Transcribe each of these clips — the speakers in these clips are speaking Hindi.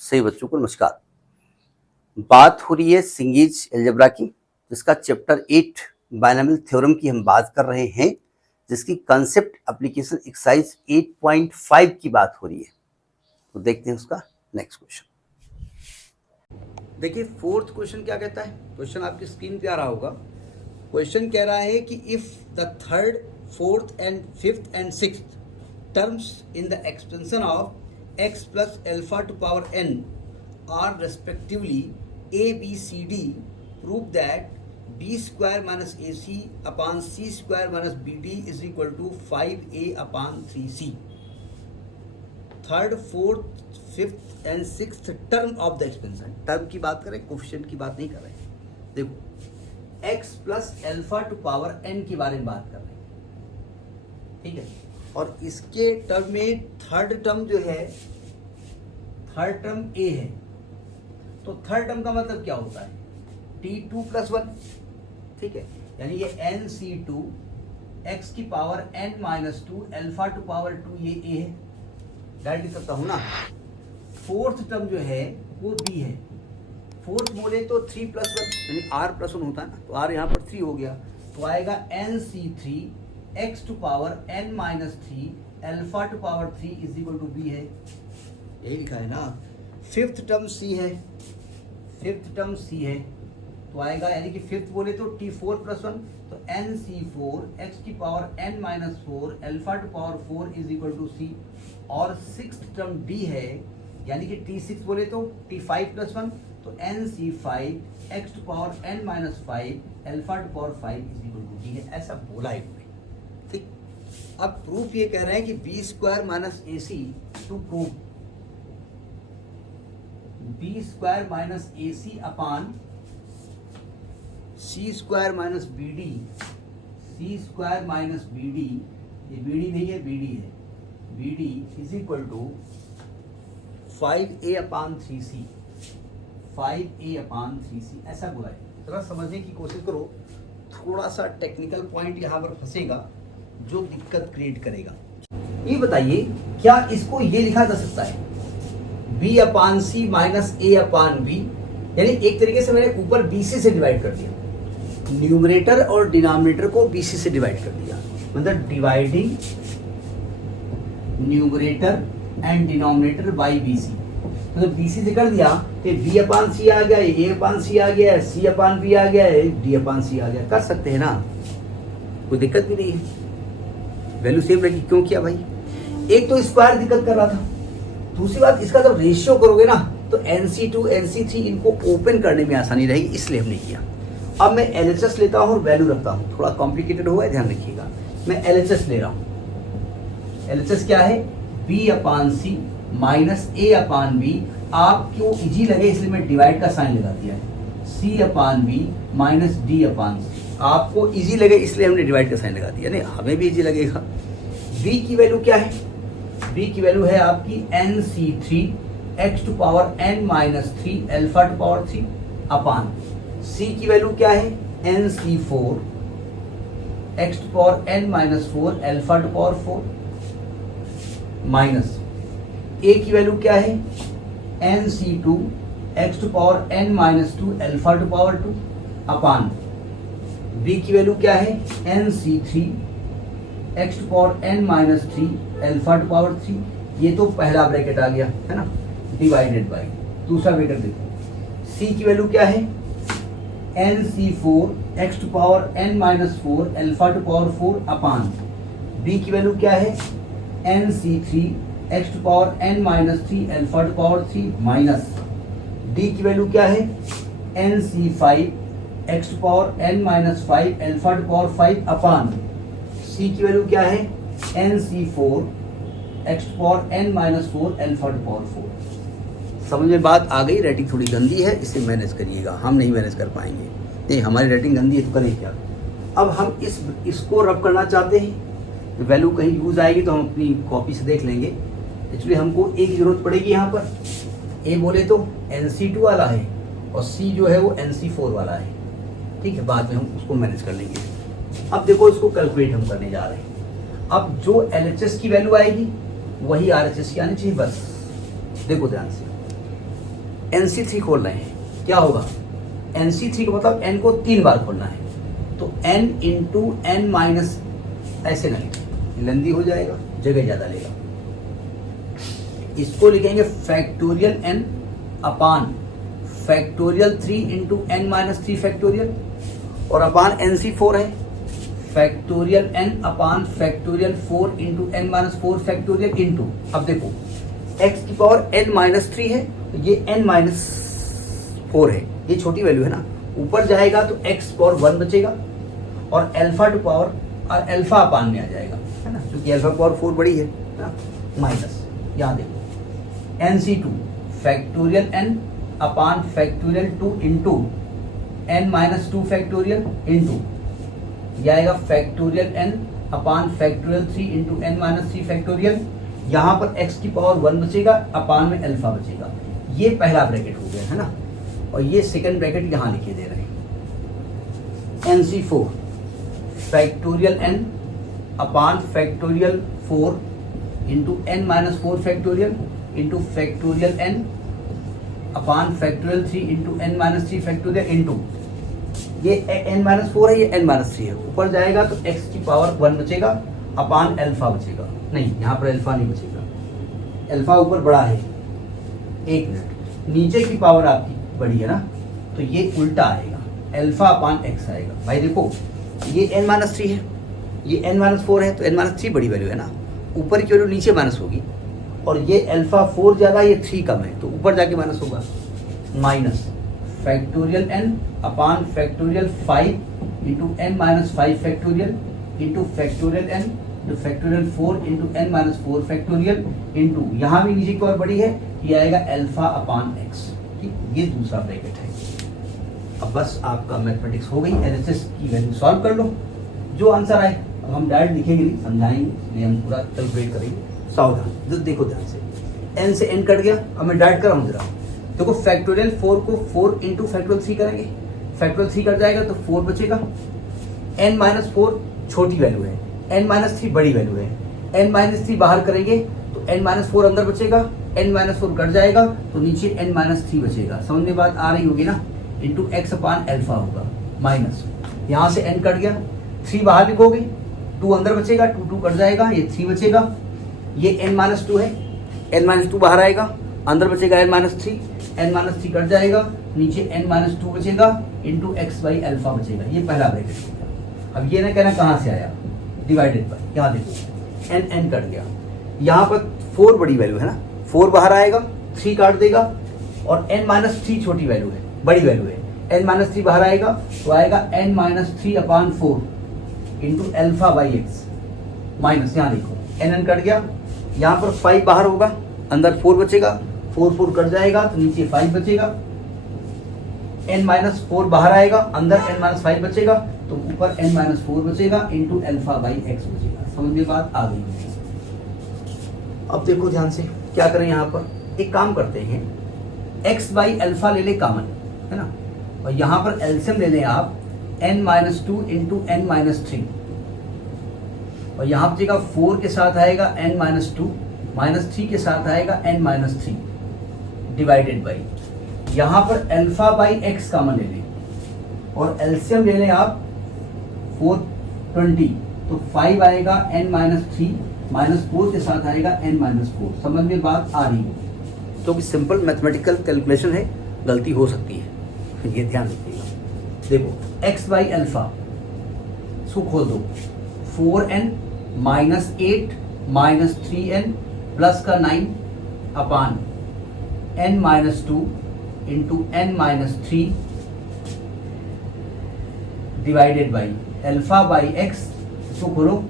सही बच्चों को नमस्कार। बात हो रही है सिंगेज अलजेब्रा की, जिसका चैप्टर 8 बायनॉमियल थ्योरम की हम बात कर रहे हैं, जिसकी कंसेप्ट एप्लीकेशन एक्सरसाइज 8.5 की बात हो रही है। तो देखते हैं उसका नेक्स्ट क्वेश्चन। देखिए फोर्थ क्वेश्चन क्या कहता है। क्वेश्चन आपकी स्क्रीन पे आ रहा होगा। क्वेश्चन कह रहा है कि if the third, fourth and fifth and sixth terms in the expansion of x plus alpha to power n are respectively a, b, c, d, prove that b square minus ac upon c square minus bd is equal to 5a upon 3c. Third, fourth, fifth and sixth term of the expansion. Term की बात करें, कोफिशिएंट की बात नहीं कर रहे हैं। देखो x plus alpha to power n के बारे में बात कर रहे हैं, ठीक है। और इसके टर्म में थर्ड टर्म जो है, थर्ड टर्म a है, तो थर्ड टर्म का मतलब क्या होता है, t2 प्लस 1, ठीक है। यानी ये nc2 x की power n minus 2 alpha to power 2, ये a है, डायरेक्ट लिख सकता हूं ना। फोर्थ टर्म जो है वो b है। फोर्थ बोले तो 3 प्लस 1, यानी r प्लस 1 होता है ना, तो r यहाँ पर 3 हो गया, तो आएगा nc3 x to power n minus 3 alpha to power 3 is equal to b है, यही लिखा है ना। फिफ्थ टर्म c है, फिफ्थ टर्म c है, तो आएगा यानी कि फिफ्थ बोले तो t4 प्लस 1, तो nc4 x की power n minus 4 alpha to power 4 is equal to c। और सिक्स्थ टर्म d है, यानी कि t6 बोले तो t5 प्लस 1, तो nc5 x to power n minus 5 alpha to power 5 is equal to d है, ऐसा बोला है। ठीक, अब प्रूफ ये कह रहे हैं कि B square minus A C to prove B square minus A C upon C square minus B D, C square minus B D, ये बी डी नहीं है, बी डी है, B D is equal to 5a upon 3c, 5a upon 3c, ऐसा बोला है। जरा समझने की कोशिश करो, थोड़ा सा टेक्निकल पॉइंट यहाँ पर फंसेगा जो दिक्कत क्रिएट करेगा। ये बताइए, क्या इसको ये लिखा जा सकता है b upon C minus a upon b, यानी एक तरीके से मैंने ऊपर bc से डिवाइड कर दिया, न्यूमरेटर और डिनोमिनेटर को bc से डिवाइड कर दिया, मतलब dividing numerator and denominator by bc, मतलब bc से कर दिया तो b अपान सी आ गया, a अपान सी आ गया, c अपान b आ गया, d अपान c आ गया, कर सकते हैं ना, कोई दिक्कत भी नहीं है, वैल्यू सेम रहेगी। क्यों किया भाई, एक तो स्क्वायर दिक्कत कर रहा था, दूसरी बात इसका जब रेशियो करोगे ना तो nc2 nc3 इनको ओपन करने में आसानी रहेगी, इसलिए हमने किया। अब मैं LHS लेता हूँ और वैल्यू रखता हूँ, थोड़ा कॉम्प्लिकेटेड हुआ है, ध्यान रखिएगा। मैं LHS ले रहा हूँ, LHS क्या है, b upon C minus a upon b, आपको इजी लगे इसलिए मैं डिवाइड का साइन लगा दिया है, c अपान b माइनस d अपान c, आपको इजी लगे इसलिए हमने डिवाइड का साइन लगा दिया, नहीं हमें भी इजी लगेगा। b की वैल्यू क्या है, b की वैल्यू है आपकी nc3 x to power n minus 3 alpha to power 3 upon c की वैल्यू क्या है, nc4 x to power n minus 4 alpha to power 4 minus a की वैल्यू क्या है, nc2 x to power n minus 2 alpha to power 2 upon b की वैल्यू क्या है, nc3 x to power n minus 3 alpha to power 3, ये तो पहला ब्रैकेट आ गया है ना, डिवाइडेड बाई दूसरा ब्रैकेट देखो, c की वैल्यू क्या है, nc4 x to power n minus 4 alpha to power 4 upon b की वैल्यू क्या है, nc3 x to power n minus 3 alpha to power 3 minus d की वैल्यू क्या है, nc5 x to power n minus 5 alpha to power 5 upon c की वैल्यू क्या है, nc4 x to power n minus 4 alpha to power 4। समझ में बात आ गई। राइटिंग थोड़ी गंदी है, इसे मैनेज करिएगा, हम नहीं मैनेज कर पाएंगे, नहीं हमारी राइटिंग गंदी है तो करें क्या। अब हम इसको रब करना चाहते हैं, तो वैल्यू कहीं यूज आएगी तो हम अपनी कॉपी से देख लेंगे। एक्चुअली हमको एक की जरूरत पड़ेगी यहाँ पर, a बोले तो nc2 वाला है और c जो है वो nc4 वाला है, ठीक है, बाद में हम उसको मैनेज कर लेंगे। अब देखो इसको कैलकुलेट हम करने जा रहे हैं। अब जो LHS की वैल्यू आएगी वही RHS की आनी चाहिए, बस देखो ध्यान से। NC3 खोल रहे हैं, क्या होगा? NC3 का मतलब n को 3 बार खोलना है, तो n इंटू n माइनस, ऐसे ना लिखें, लंदी हो जाएगा, जगह ज़्यादा लेगा। इसको लिखेंगे factorial n upon factorial 3 into n minus 3 factorial, और अपान NC4 है factorial n upon factorial 4 into n minus 4 factorial into, अब देखो x की पावर n माइनस 3 है, तो ये n माइनस 4 है, ये छोटी वैल्यू है ना, ऊपर जाएगा तो x पावर 1 बचेगा और अल्फा टू पावर और अल्फा अपान में आ जाएगा, है ना, क्योंकि अल्फा पावर 4 बड़ी है ना, माइनस, यहाँ देखो NC2 factorial n upon factorial 2 into n minus 2 factorial into, यह आएगा factorial n upon factorial 3 into n minus 3 factorial, यहाँ पर x की पावर 1 बचेगा, अपान में अल्फा बचेगा। ये पहला ब्रैकेट हो गया, है ना, और ये सेकंड ब्रैकेट यहाँ लिखे दे रहे हैं। NC4 factorial n upon factorial 4 into n minus 4 factorial into factorial n upon factorial 3 into n minus 3 factorial into, ये n माइनस 4 है, ये n माइनस 3 है, ऊपर जाएगा तो x की पावर 1 बचेगा, अपान अल्फा बचेगा, नहीं यहाँ पर अल्फा नहीं बचेगा, अल्फा ऊपर बड़ा है, एक मिनट, नीचे की पावर आपकी बड़ी है ना, तो ये उल्टा आएगा, अल्फा अपान x आएगा। भाई देखो ये n माइनस 3 है, ये n माइनस 4 है, तो n माइनस 3 बड़ी वैल्यू है ना, ऊपर की वैल्यू नीचे माइनस होगी, और ये अल्फा 4 ज़्यादा, ये 3 कम है, तो ऊपर जाके माइनस होगा, minus factorial n upon factorial 5 into n minus 5 factorial into factorial n तो factorial 4 into n minus 4 factorial into, यहाँ भी नीचे की ओर बड़ी है, ये आएगा अल्फा अपान x, ठीक, ये दूसरा ब्रैकेट है। अब बस आपका मैथमेटिक्स हो गई, एलएचएस की वैल्यू सॉल्व कर लो, जो आंसर आए, अब हम डायरेक्ट लिखेंगे नहीं, समझाएंगे, इसलिए हम पूरा कैलकुलेट करेंगे, सावधान, जो देखो ध्यान से, n से n कट गया, अब मैं डायरेक्ट कर रहा हूँ जरा, देखो फैक्टोरियल 4 को 4 इंटू फैक्टोरियल 3 करेंगे, फैक्टोरियल 3 कट जाएगा तो 4 बचेगा, n माइनस 4 छोटी वैल्यू है, n माइनस 3 बड़ी वैल्यू है, n माइनस 3 बाहर करेंगे तो n माइनस 4 अंदर बचेगा, n माइनस 4 कट जाएगा तो नीचे n माइनस 3 बचेगा, समझ में बात आ रही होगी ना, इंटू x अपान अल्फा होगा, माइनस, यहाँ से n कट गया, 3 बाहर लिखोगे, 2 अंदर बचेगा, 2 कट जाएगा, ये 3 बचेगा, ये n माइनस 2 है, n माइनस 2 बाहर आएगा, अंदर बचेगा n minus 3, n minus 3 cut जाएगा, नीचे n माइनस 2 बचेगा, इंटू x बाई अल्फा बचेगा, ये पहला ब्रैकेट हो गया। अब ये ना कहना कहाँ से आया, डिवाइडेड बाई, यहाँ देखो n कट गया, यहाँ पर 4 बड़ी वैल्यू है ना, 4 बाहर आएगा, 3 काट देगा, और n माइनस 3 छोटी वैल्यू है, बड़ी वैल्यू है, n माइनस 3 बाहर आएगा तो आएगा n minus 3 upon 4 into alpha by x, minus, यहाँ देखो n कट गया, यहाँ पर 5 बाहर होगा, अंदर 4 बचेगा, 4 कट जाएगा तो नीचे 5 बचेगा, n माइनस 4 बाहर आएगा, अंदर n माइनस 5 बचेगा, तो ऊपर n माइनस 4 बचेगा इंटू अल्फा बाई एक्स बचेगा, समझ में बात आ गई है। अब देखो ध्यान से क्या करें, यहाँ पर एक काम करते हैं, x बाई अल्फा ले ले कॉमन, है ना, और यहाँ पर एलसीएम ले लें आप n minus 2 into n minus 3, और यहाँ बचेगा 4 के साथ आएगा n माइनस 2, माइनस 3 के साथ आएगा n माइनस 3, डिवाइडेड बाई, यहाँ पर अल्फा बाई एक्स कॉमन ले लें, और एलसीएम ले लें आप 420, तो 5 आएगा n माइनस 3, माइनस 4 के साथ आएगा n माइनस 4, समझ में बात आ रही है, तो सिंपल मैथमेटिकल कैलकुलेशन है, गलती हो सकती है, ये ध्यान रखिएगा। देखो x बाई अल्फा इसको खोल दो, 4n minus 8 minus 3n plus का 9 अपान n minus 2 into n minus 3 divided by alpha by x, इसको खोलो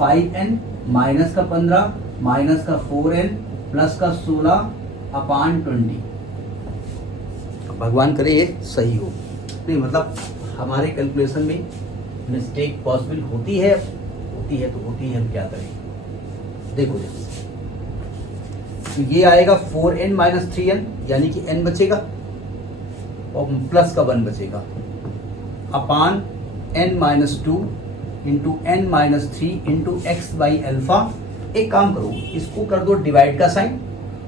5n माइनस का 15 माइनस का 4n प्लस का 16 अपान 20। भगवान करे ये सही हो, नहीं मतलब हमारे कैलकुलेशन में मिस्टेक पॉसिबल होती है तो होती है, हम क्या करें। देखो तो ये आएगा 4n माइनस 3n, यानी कि n बचेगा और प्लस का 1 बचेगा, अपान n minus 2 into n minus 3 into x by alpha. एक काम करो, इसको कर दो डिवाइड का साइन,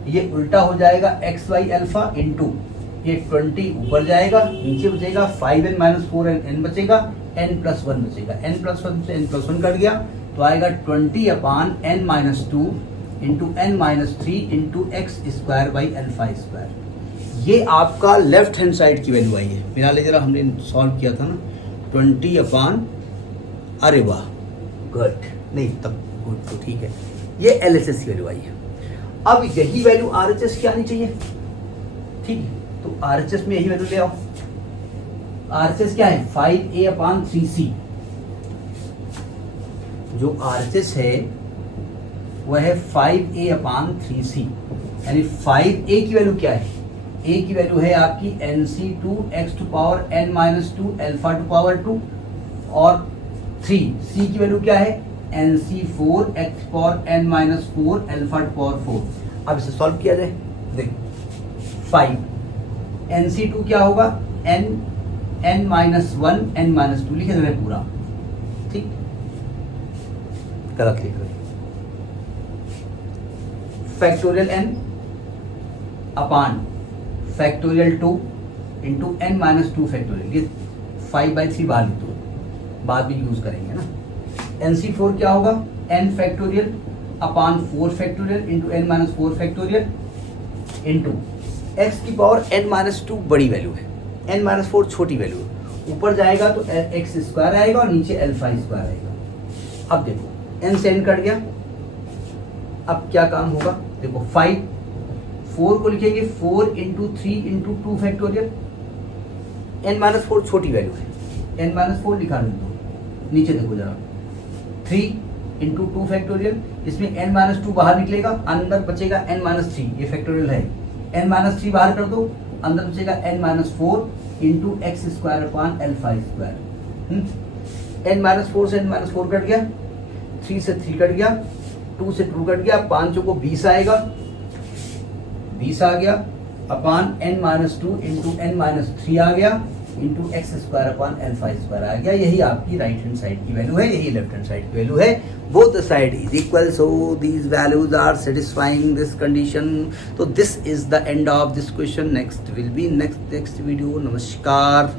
ये उल्टा हो जाएगा x बाई अल्फा इंटू ये 20 ऊपर जाएगा, नीचे बचेगा 5n माइनस 4n, n बचेगा, n प्लस 1 बचेगा, n प्लस 1 से n प्लस 1 कट गया तो आएगा 20 अपान n minus 2 into n minus 3 into X square by alpha square. ये आपका लेफ्ट हैंड साइड की वैल्यू आई है। मेरा ले जरा, हमने सॉल्व किया था ना 20 अपान, अरे वाह गुड, नहीं तब गुड तो ठीक है, ये LHS की वैल्यू आई है। अब यही वैल्यू RHS की आनी चाहिए, ठीक है, तो RHS में यही वैल्यू ले आओ। RHS क्या है 5a अपान 3c। जो RHS है वह है 5a अपान 3c, यानी 5a की वैल्यू क्या है, a की वैल्यू है आपकी nc2 x to power n minus 2 alpha to power 2, और 3c की वैल्यू क्या है nc4 x power n minus 4 alpha to power 4। अब इसे सॉल्व किया जाए, देखो 5 nc2 क्या होगा n माइनस 1 n माइनस 2 लिखे मैंने पूरा, ठीक, गलत लिख रहे, factorial n upon factorial 2 into n minus 2 factorial, ये 5/3 बाहर लिख दो, बाद में यूज करेंगे ना। nc4 क्या होगा n फैक्टोरियल अपान 4 factorial into n minus 4 factorial into x की पावर n माइनस 2 बड़ी वैल्यू है, n माइनस 4 छोटी वैल्यू है, ऊपर जाएगा तो एक्स स्क्वायर आएगा और नीचे अल्फा स्क्वायर आएगा। अब देखो n से n कट गया, अब क्या काम होगा, देखो 4 को लिखेंगे 4 into 3 into 2 factorial, n minus 4 छोटी वैल्यू है, n माइनस 4 लिखा नहीं दो, नीचे देखो जरा 3 इंटू 2 फैक्टोरियल, इसमें n माइनस 2 बाहर निकलेगा, अंदर बचेगा n माइनस 3, ये फैक्टोरियल है, n माइनस 3 बाहर कर दो, अंदर बचेगा n minus 4 into X square upon alpha square. n minus 4 से n माइनस 4 कट गया, 3 से 3 कट गया, 2 से 2 कट गया, 5 को 20 आएगा, 20 आ गया upon n minus 2 into n minus 3 आ गया into X square upon alpha square आ गया। यही आपकी राइट हैंड साइड की वैल्यू है, यही लेफ्ट हैंड साइड की वैल्यू है। Both the side is equal, so these values are satisfying this condition. तो this is the end of this question. Next will be next video. नमस्कार।